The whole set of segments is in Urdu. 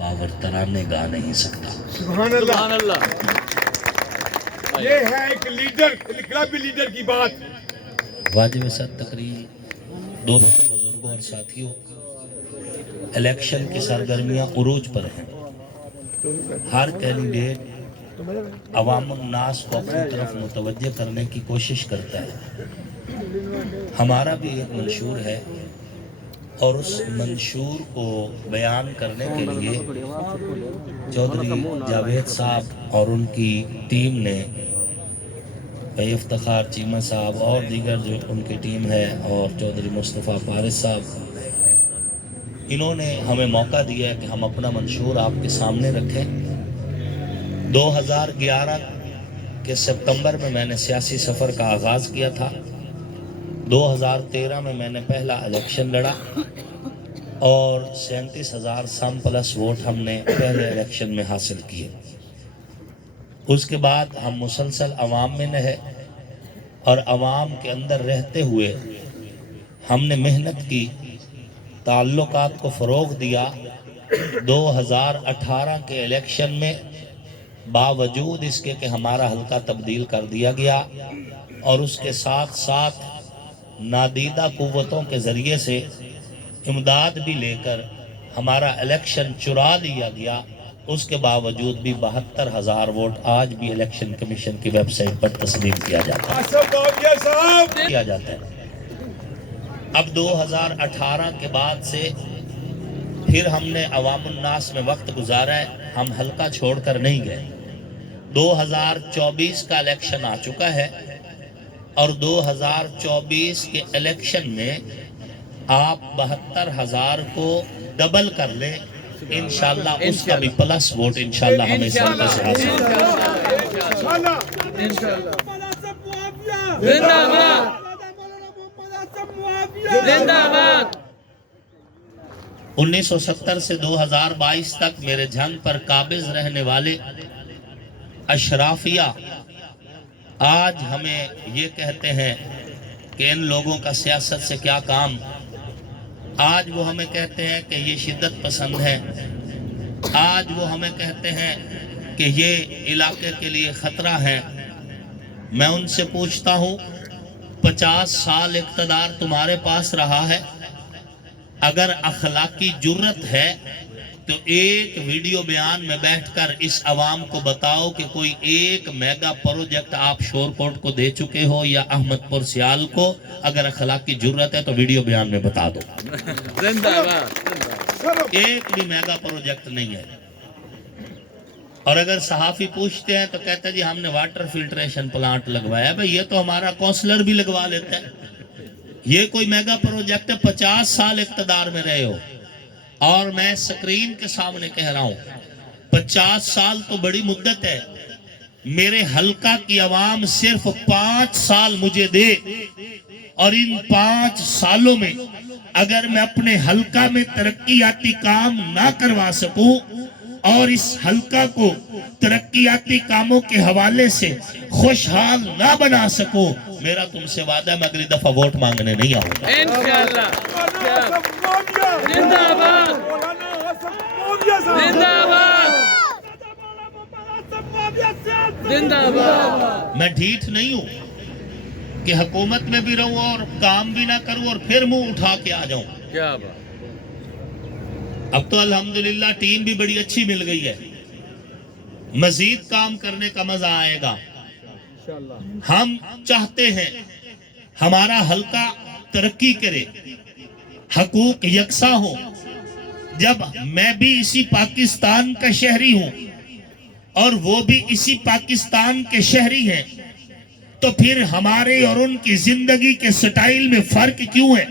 باور ترانے گا نہیں سکتا۔ سبحان اللہ۔ یہ ہے ایک لیڈر، انقلابی لیڈر کی بات۔ واجب سد تقریر دو بزرگوں اور ساتھیوں، الیکشن کی سرگرمیاں عروج پر ہیں۔ ہر کینڈیڈیٹ عوام الناس کو اپنی طرف متوجہ کرنے کی کوشش کرتا ہے۔ ہمارا بھی ایک منشور ہے اور اس منشور کو بیان کرنے کے لیے چودھری جاوید صاحب اور ان کی ٹیم نے، افتخار چیمہ صاحب اور دیگر جو ان کی ٹیم ہے، اور چودھری مصطفیٰ فارس صاحب، انہوں نے ہمیں موقع دیا ہے کہ ہم اپنا منشور آپ کے سامنے رکھیں۔ 2011 کے سپتمبر میں نے سیاسی سفر کا آغاز کیا تھا۔ 2013 میں نے پہلا الیکشن لڑا اور 37,000 سم پلس ووٹ ہم نے پہلے الیکشن میں حاصل کیے۔ اس کے بعد ہم مسلسل عوام میں رہے اور عوام کے اندر رہتے ہوئے ہم نے محنت کی، تعلقات کو فروغ دیا۔ 2018 کے الیکشن میں باوجود اس کے کہ ہمارا حلقہ تبدیل کر دیا گیا اور اس کے ساتھ ساتھ نادیدہ قوتوں کے ذریعے سے امداد بھی لے کر ہمارا الیکشن چرا لیا گیا، اس کے باوجود بھی 72,000 ووٹ آج بھی الیکشن کمیشن کی ویب سائٹ پر تسلیم کیا جاتا ہے۔ اب 2018 کے بعد سے پھر ہم نے عوام الناس میں وقت گزارا ہے، ہم حلقہ چھوڑ کر نہیں گئے۔ 2024 کا الیکشن آ چکا ہے اور 2024 کے الیکشن میں آپ 72,000 کو ڈبل کر لیں، انشاءاللہ اس کا بھی پلس ووٹ انشاءاللہ ہمیں سرکے سے حاصل ہے۔ زندہ باد۔ 1970 سے 2022 تک میرے جھنگ پر قابض رہنے والے اشرافیہ آج ہمیں یہ کہتے ہیں کہ ان لوگوں کا سیاست سے کیا کام۔ آج وہ ہمیں کہتے ہیں کہ یہ شدت پسند ہے، آج وہ ہمیں کہتے ہیں کہ یہ علاقے کے لیے خطرہ ہے۔ میں ان سے پوچھتا ہوں، 50 سال اقتدار تمہارے پاس رہا ہے، اگر اخلاقی جرت ہے تو ایک ویڈیو بیان میں بیٹھ کر اس عوام کو بتاؤ کہ کوئی ایک میگا پروجیکٹ آپ شور کوٹ کو دے چکے ہو یا احمد پور سیال کو۔ اگر اخلاقی جرت ہے تو ویڈیو بیان میں بتا دو۔ ایک بھی میگا پروجیکٹ نہیں ہے۔ اور اگر صحافی پوچھتے ہیں تو کہتے ہیں جی ہم نے واٹر فلٹریشن پلانٹ لگوایا۔ بھئی یہ تو ہمارا کونسلر بھی لگوا لیتا ہے، یہ کوئی میگا پروجیکٹ ہے؟ 50 سال اقتدار میں رہے ہو اور میں سکرین کے سامنے کہہ رہا ہوں 50 سال تو بڑی مدت ہے۔ میرے حلقہ کی عوام صرف 5 سال مجھے دے اور ان 5 سالوں میں اگر میں اپنے حلقہ میں ترقیاتی کام نہ کروا سکوں اور اس حلقہ کو ترقیاتی کاموں کے حوالے سے خوشحال نہ بنا سکوں، میرا تم سے وعدہ ہے میں اگلی دفعہ ووٹ مانگنے نہیں آؤں گا۔ انشاءاللہ۔ زندہ باد۔ زندہ باد۔ زندہ باد۔ میں ڈھیٹ نہیں ہوں کہ حکومت میں بھی رہوں اور کام بھی نہ کروں اور پھر منہ اٹھا کے آ جاؤں۔ کیا بات۔ اب تو الحمدللہ ٹیم بھی بڑی اچھی مل گئی ہے، مزید کام کرنے کا مزہ آئے گا۔ ہم چاہتے ہیں ہمارا حلقہ ترقی کرے، حقوق یکساں ہو۔ جب میں بھی اسی پاکستان کا شہری ہوں اور وہ بھی اسی پاکستان کے شہری ہیں، تو پھر ہمارے اور ان کی زندگی کے سٹائل میں فرق کیوں ہے؟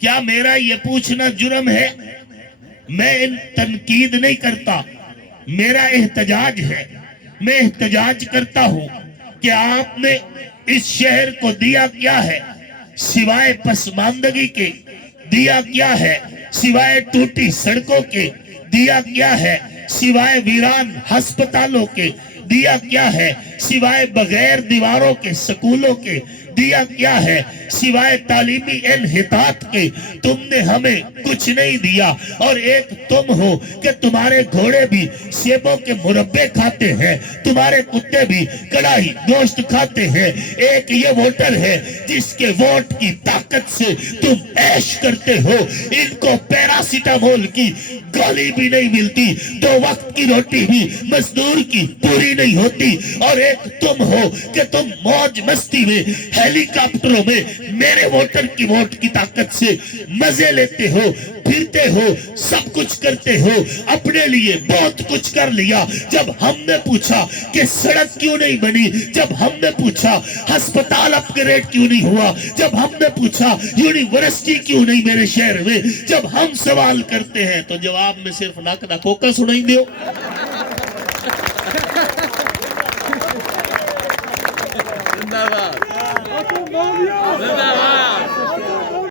کیا میرا یہ پوچھنا جرم ہے؟ میں تنقید نہیں کرتا، میرا احتجاج ہے۔ میں احتجاج کرتا ہوں کہ آپ نے اس شہر کو دیا کیا ہے سوائے پسماندگی کے؟ دیا کیا ہے سوائے ٹوٹی سڑکوں کے؟ دیا کیا ہے سوائے ویران ہسپتالوں کے؟ دیا کیا ہے سوائے بغیر دیواروں کے سکولوں کے؟ دیا کیا ہے سوائے تعلیمی انحطاط کے؟ تم نے ہمیں کچھ نہیں دیا. اور ایک تم ہو کہ تمہارے گھوڑے بھی سیبوں کے مربے کھاتے ہیں, تمہارے کتے بھی کڑاہی گوشت کھاتے ہیں. ایک یہ ووٹر ہے جس کے ووٹ کی طاقت سے تم عیش کرتے ہو. ان کو پیراسیٹامول کی گولی بھی نہیں ملتی, 2 وقت کی روٹی بھی مزدور کی پوری نہیں ہوتی. اور ایک تم ہو کہ تم موج مستی میں ہیلی کاپٹروں میں میرے ووٹر کی ووٹ کی طاقت سے مزے لیتے ہو, پھرتے ہو, سب کچھ کرتے ہو. اپنے لیے بہت کچھ کر لیا. جب ہم نے پوچھا کہ سڑک کیوں نہیں بنی, جب ہم نے پوچھا ہسپتال اپ گریڈ کیوں نہیں ہوا, جب ہم نے پوچھا یونیورسٹی کیوں نہیں میرے شہر میں, جب ہم سوال کرتے ہیں تو جواب میں صرف ناک دا کوکا سنائیں دیو. زندہ باد. زندہ باد.